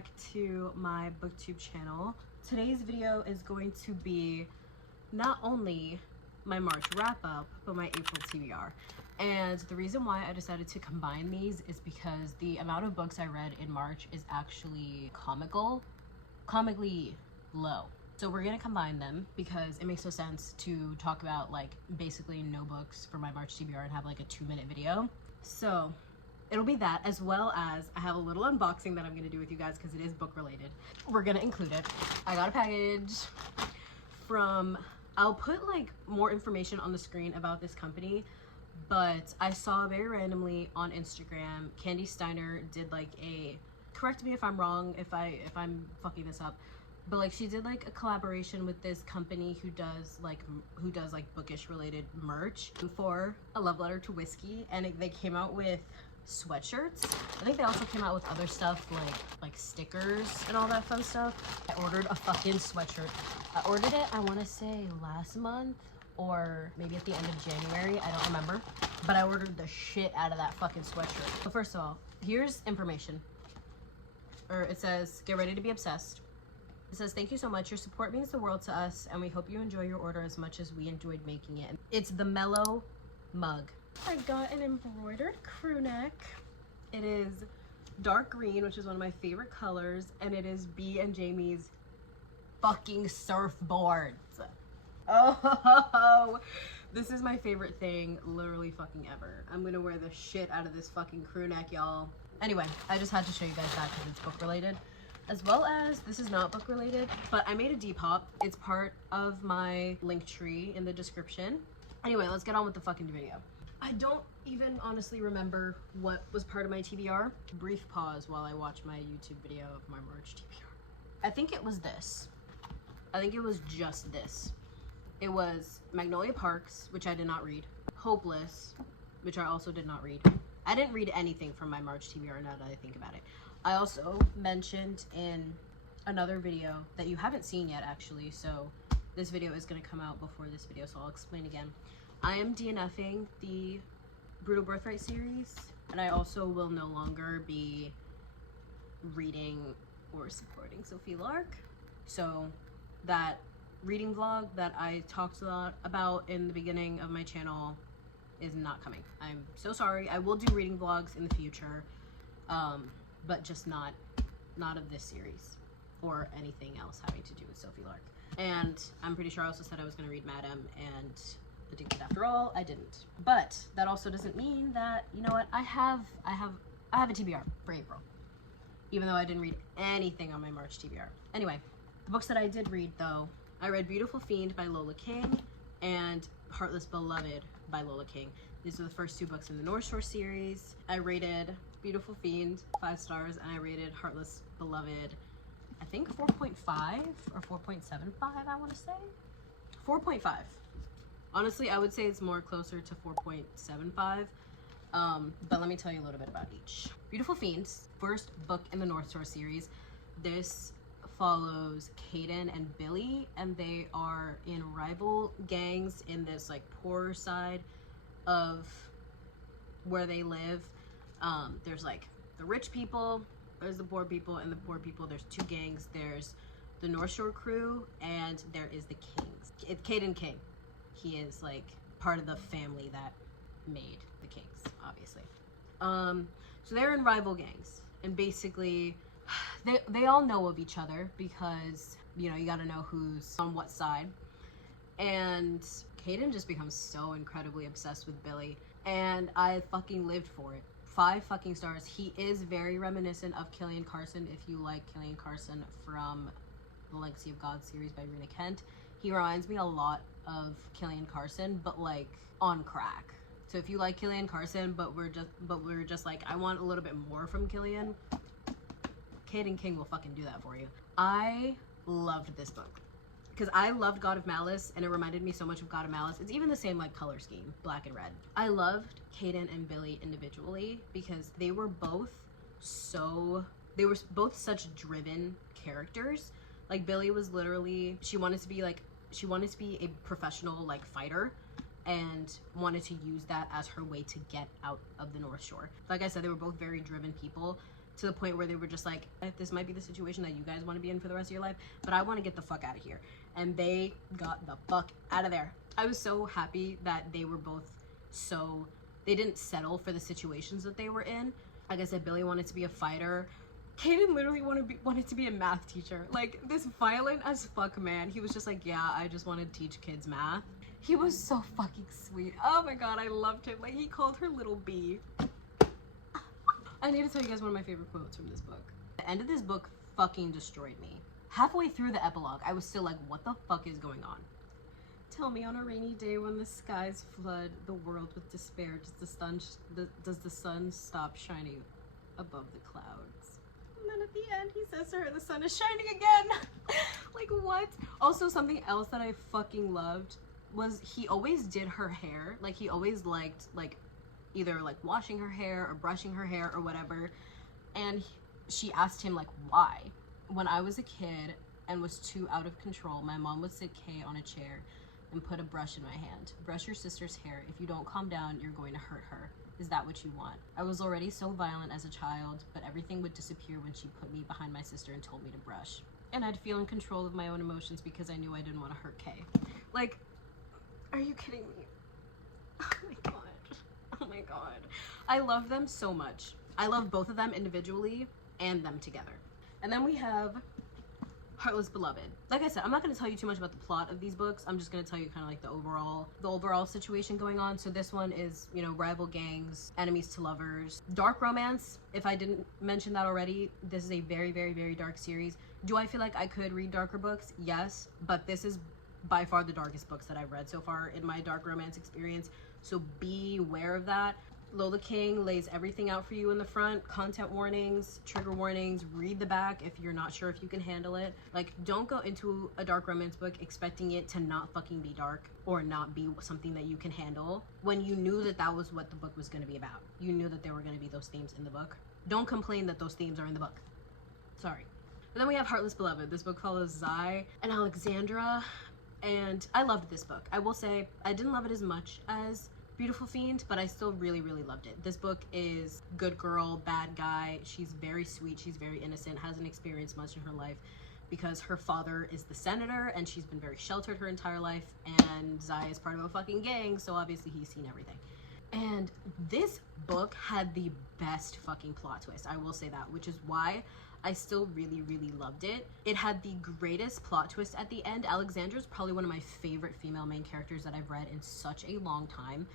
back to my booktube channel. Today's video is going to be not only my March wrap up, but my April TBR. And the reason why I decided to combine these is because the amount of books I read in March is actually comically low. So we're gonna combine them because it makes no sense to talk about like basically no books for my March TBR and have like a 2-minute video. So it'll be that, as well as I have a little unboxing that I'm gonna do with you guys because it is book related. We're gonna include it. I got a package from, I'll put like more information on the screen about this company, but I saw very randomly on Instagram, Candy Steiner did like a, correct me if I'm wrong, if I'm fucking this up, but like she did like a collaboration with this company who does like bookish related merch for A Love Letter to Whiskey, and they came out with sweatshirts. I think they also came out with other stuff like stickers and all that fun stuff. I ordered a fucking sweatshirt. I ordered it, I want to say last month or maybe at the end of January, I don't remember, but I ordered the shit out of that fucking sweatshirt. So first of all, here's information. It says, get ready to be obsessed. It says, thank you so much. Your support means the world to us, and we hope you enjoy your order as much as we enjoyed making it. It's the Mellow mug. I got an embroidered crew neck. It is dark green, which is one of my favorite colors, and it is B and Jamie's fucking surfboards. Oh, this is my favorite thing literally fucking ever. I'm gonna wear the shit out of this fucking crew neck, y'all. Anyway, I just had to show you guys that because it's book related. As well as, this is not book related, but I made a depop. It's part of my link tree in the description. Anyway, let's get on with the fucking video. I don't even honestly remember what was part of my TBR. Brief pause while I watch my YouTube video of my March TBR. I think it was this. I think it was just this. It was Magnolia Parks, which I did not read. Hopeless, which I also did not read. I didn't read anything from my March TBR now that I think about it. I also mentioned in another video that you haven't seen yet actually, so this video is going to come out before this video, so I'll explain again. I am DNFing the Brutal Birthright series, and I also will no longer be reading or supporting Sophie Lark. So that reading vlog that I talked a lot about in the beginning of my channel is not coming. I'm so sorry. I will do reading vlogs in the future, but just not of this series or anything else having to do with Sophie Lark. And I'm pretty sure I also said I was going to read Madam and Addicted After All. I didn't. But that also doesn't mean that, you know what, I have a TBR for April, even though I didn't read anything on my March TBR. Anyway, the books that I did read though, I read Beautiful Fiend by Lola King and Heartless Beloved by Lola King. These are the first 2 books in the North Shore series. I rated Beautiful Fiend 5 stars, and I rated Heartless Beloved, I think 4.5 or 4.75, I want to say. 4.5. Honestly, I would say it's more closer to 4.75. But let me tell you a little bit about each. Beautiful Fiend's first book in the North Shore series. This follows Caden and Billy, and they are in rival gangs in this like poorer side of where they live. There's like the rich people, there's the poor people, and the poor people, there's 2 gangs. There's the North Shore crew, and there is the Kings. It's Caden King. He is like part of the family that made the Kings, obviously. So they're in rival gangs, and basically they all know of each other because, you know, you gotta know who's on what side. And Caden just becomes so incredibly obsessed with Billy, and I fucking lived for it. 5 fucking stars. He is very reminiscent of Killian Carson, if you like Killian Carson from the Legacy of God series by Rena Kent. He reminds me a lot of Killian Carson, but like on crack. So if you like Killian Carson, but we're just like, I want a little bit more from Killian, Caden King will fucking do that for you. I loved this book because I loved God of Malice, and it reminded me so much of God of Malice. It's even the same like color scheme, black and red. I loved Caden and Billy individually because they were both such driven characters. Like Billy was literally, she wanted to be a professional like fighter, and wanted to use that as her way to get out of the North Shore. Like I said, they were both very driven people. to the point where they were just like, this might be the situation that you guys want to be in for the rest of your life, but I want to get the fuck out of here. And they got the fuck out of there. I was so happy that they were both they didn't settle for the situations that they were in. Like I said, Billy wanted to be a fighter. Kaden literally wanted to be a math teacher. Like, this violent as fuck man. He was just like, yeah, I just want to teach kids math. He was so fucking sweet. Oh my god, I loved him. Like, he called her little bee. I need to tell you guys one of my favorite quotes from this book. The end of this book fucking destroyed me. Halfway through the epilogue, I was still like, what the fuck is going on? Tell me, on a rainy day when the skies flood the world with despair, does the sun stop shining above the clouds? And then at the end, he says to her, the sun is shining again. Like, what? Also, something else that I fucking loved was he always did her hair. Like, he always liked, like, either, like, washing her hair or brushing her hair or whatever. And she asked him, like, why? When I was a kid and was too out of control, my mom would sit Kay on a chair and put a brush in my hand. Brush your sister's hair. If you don't calm down, you're going to hurt her. Is that what you want? I was already so violent as a child, but everything would disappear when she put me behind my sister and told me to brush. And I'd feel in control of my own emotions because I knew I didn't want to hurt Kay. Like, are you kidding me? Oh my god. Oh my god. I love them so much. I love both of them individually and them together. And then we have Heartless Beloved. Like I said, I'm not going to tell you too much about the plot of these books. I'm just going to tell you kind of like the overall situation going on. So this one is, you know, rival gangs, enemies to lovers, dark romance. If I didn't mention that already, this is a very, very, very dark series. Do I feel like I could read darker books? Yes, but this is by far the darkest books that I've read so far in my dark romance experience. So be aware of that. Lola King lays everything out for you in the front. Content warnings, trigger warnings, read the back if you're not sure if you can handle it. Like, don't go into a dark romance book expecting it to not fucking be dark or not be something that you can handle when you knew that that was what the book was going to be about. You knew that there were going to be those themes in the book. Don't complain that those themes are in the book. Sorry. But then we have Heartless Beloved. This book follows Zai and Alexandra, and I loved this book. I will say I didn't love it as much as Beautiful Fiend, but I still really, really loved it. This book is good girl, bad guy. She's very sweet. She's very innocent, hasn't experienced much in her life because her father is the senator and she's been very sheltered her entire life, and Zai is part of a fucking gang, so obviously he's seen everything. And this book had the best fucking plot twist, I will say that, which is why I still really, really loved it. It had the greatest plot twist at the end. Alexandra's probably one of my favorite female main characters that I've read in such a long time.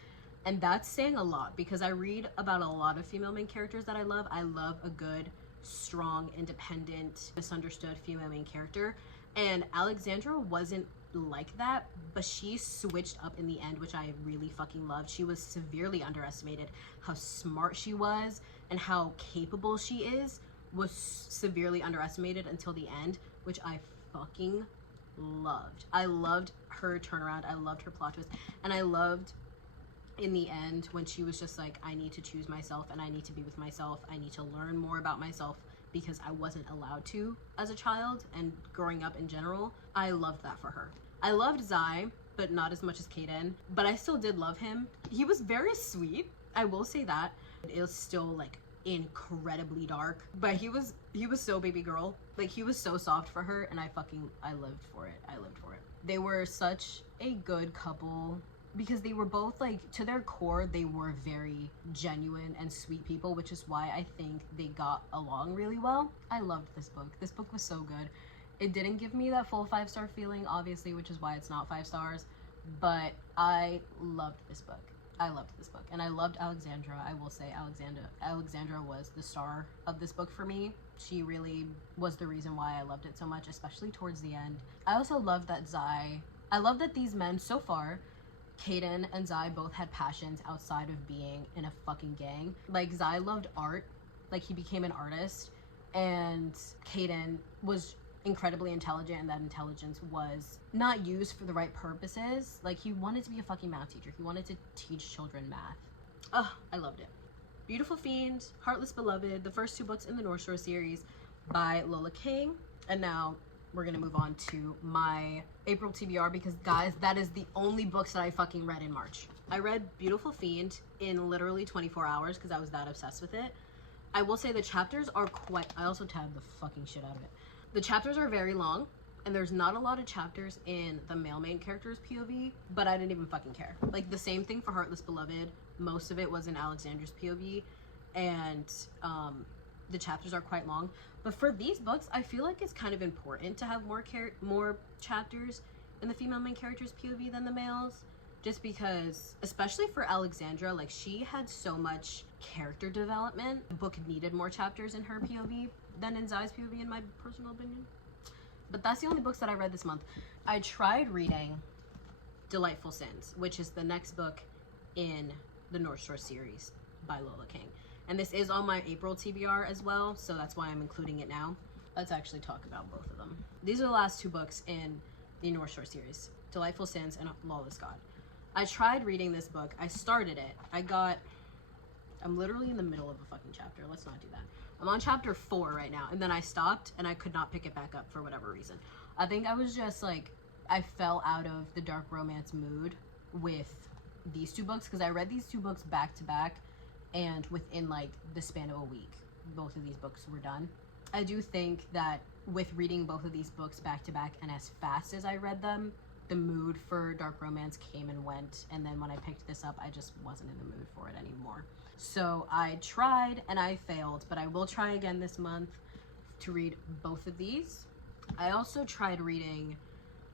And that's saying a lot because I read about a lot of female main characters that I love. I love a good, strong, independent, misunderstood female main character. And Alexandra wasn't like that, but she switched up in the end, which I really fucking loved. She was severely underestimated. How smart she was and how capable she is was severely underestimated until the end, which I fucking loved. I loved her turnaround. I loved her plot twist. And I loved in the end when she was just like, I need to choose myself and I need to be with myself. I need to learn more about myself because I wasn't allowed to as a child and growing up in general. I loved that for her. I loved Zai, but not as much as Kaden, but I still did love him. He was very sweet, I will say that. It was still like incredibly dark, but he was so baby girl. Like, he was so soft for her, and I lived for it. I lived for it. They were such a good couple because they were both, like, to their core, they were very genuine and sweet people, which is why I think they got along really well. I loved this book. This book was so good. It didn't give me that full 5-star feeling, obviously, which is why it's not 5 stars, but I loved this book. I loved this book, and I loved Alexandra. I will say Alexandra was the star of this book for me. She really was the reason why I loved it so much, especially towards the end. I also love that I love that these men so far, Kaden and Zai, both had passions outside of being in a fucking gang. Like, Zai loved art, like he became an artist, and Kaden was incredibly intelligent, and that intelligence was not used for the right purposes. Like, he wanted to be a fucking math teacher. He wanted to teach children math. Ugh, I loved it. Beautiful Fiend, Heartless Beloved, the first 2 books in the North Shore series by Lola King. And now we're gonna move on to my April TBR because, guys, that is the only books that I fucking read in March. I read Beautiful Fiend in literally 24 hours because I was that obsessed with it. I will say the chapters are quite, I also tabbed the fucking shit out of it. The chapters are very long, and there's not a lot of chapters in the male main character's POV, but I didn't even fucking care. Like, the same thing for Heartless Beloved. Most of it was in Alexandra's POV, and the chapters are quite long. But for these books, I feel like it's kind of important to have more chapters in the female main character's POV than the males, just because, especially for Alexandra, like, she had so much character development. The book needed more chapters in her POV than in Zai's POV, in my personal opinion. But that's the only books that I read this month. I tried reading Delightful Sins, which is the next book in the North Shore series by Lola King. And this is on my April TBR as well, so that's why I'm including it now. Let's actually talk about both of them. These are the last two books in the North Shore series, Delightful Sins and Lawless God. I tried reading this book. I started it. I'm literally in the middle of a fucking chapter. Let's not do that. I'm on chapter 4 right now, and then I stopped and I could not pick it back up for whatever reason. I think I was just like, I fell out of the dark romance mood with these two books, because I read these two books back to back, and within like the span of a week, both of these books were done. I do think that with reading both of these books back to back and as fast as I read them, the mood for dark romance came and went, and then when I picked this up, I just wasn't in the mood for it anymore. So I tried and I failed, but I will try again this month to read both of these. I also tried reading,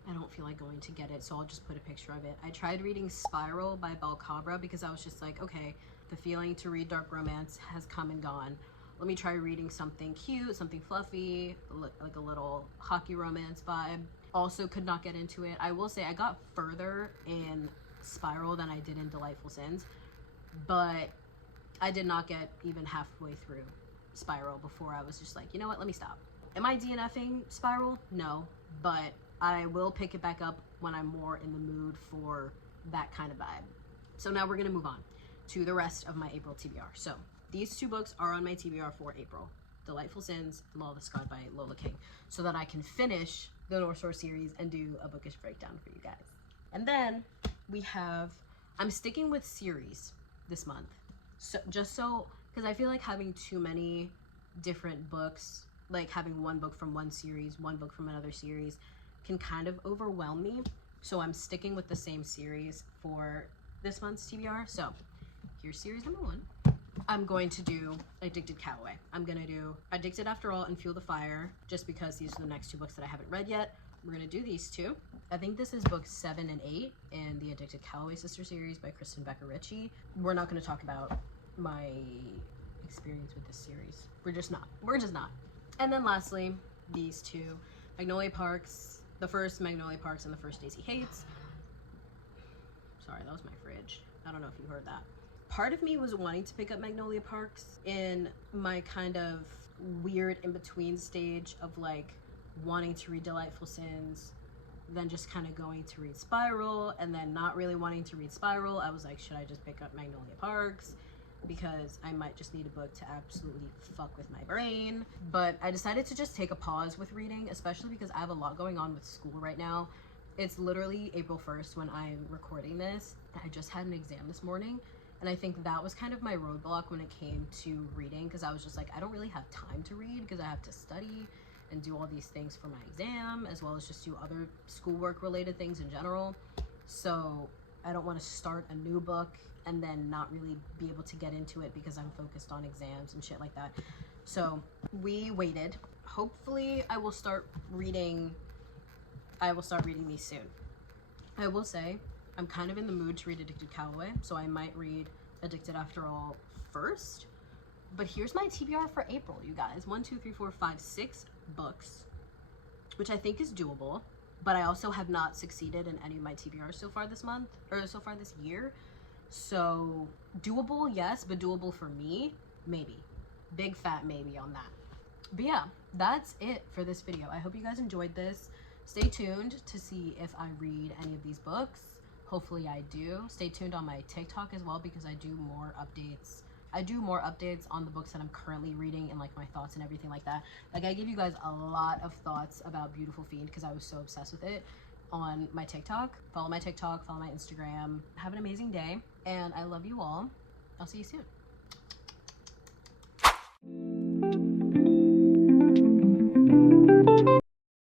I don't feel like going to get it, so I'll just put a picture of it. I tried reading Spiral by Balcabra because I was just like, okay, the feeling to read dark romance has come and gone. Let me try reading something cute, something fluffy, like a little hockey romance vibe. Also could not get into it. I will say I got further in Spiral than I did in Delightful Sins, but I did not get even halfway through Spiral before I was just like, you know what, let me stop. Am I DNFing Spiral? No, but I will pick it back up when I'm more in the mood for that kind of vibe. So now we're gonna move on to the rest of my April TBR. So these two books are on my TBR for April. Delightful Sins, Lawless God by Lola King, so that I can finish the North Shore series and do a bookish breakdown for you guys. And then we have, I'm sticking with series this month. So because I feel like having too many different books, like having one book from one series, one book from another series, can kind of overwhelm me. So I'm sticking with the same series for this month's TBR. So here's series number 1. I'm going to do Addicted Calloway. I'm gonna do Addicted After All and Fuel the Fire, just because these are the next two books that I haven't read yet. We're gonna do these two. I think this is books 7 and 8 in the Addicted Calloway sister series by Kristen Becker Ritchie. We're not gonna talk about my experience with this series. We're just not. And then lastly, these two, Magnolia Parks, the first Magnolia Parks and the first Daisy Hates. Sorry, that was my fridge. I don't know if you heard that. Part of me was wanting to pick up Magnolia Parks in my kind of weird in-between stage of like wanting to read Delightful Sins, then just kind of going to read Spiral, and then not really wanting to read Spiral. I was like, should I just pick up Magnolia Parks? Because I might just need a book to absolutely fuck with my brain. But I decided to just take a pause with reading, especially because I have a lot going on with school right now. It's literally April 1st when I'm recording this. I just had an exam this morning, and I think that was kind of my roadblock when it came to reading, because I was just like, I don't really have time to read because I have to study and do all these things for my exam, as well as just do other schoolwork related things in general. So I don't want to start a new book and then not really be able to get into it because I'm focused on exams and shit like that. So we waited. Hopefully I will start reading these soon. I will say I'm kind of in the mood to read Addicted Calloway, so I might read Addicted After All first. But here's my TBR for April, you guys. 1, 2, 3, 4, 5, 6 books, which I think is doable, but I also have not succeeded in any of my TBRs so far this month, or so far this year. So doable, yes, but doable for me, maybe. Big fat maybe on that. But yeah, that's it for this video. I hope you guys enjoyed this. Stay tuned to see if I read any of these books. Hopefully I do. Stay tuned on my TikTok as well, because I do more updates. I do more updates on the books that I'm currently reading and like my thoughts and everything like that. Like I give you guys a lot of thoughts about Beautiful Fiend because I was so obsessed with it on my TikTok. Follow my TikTok, follow my Instagram. Have an amazing day, and I love you all. I'll see you soon.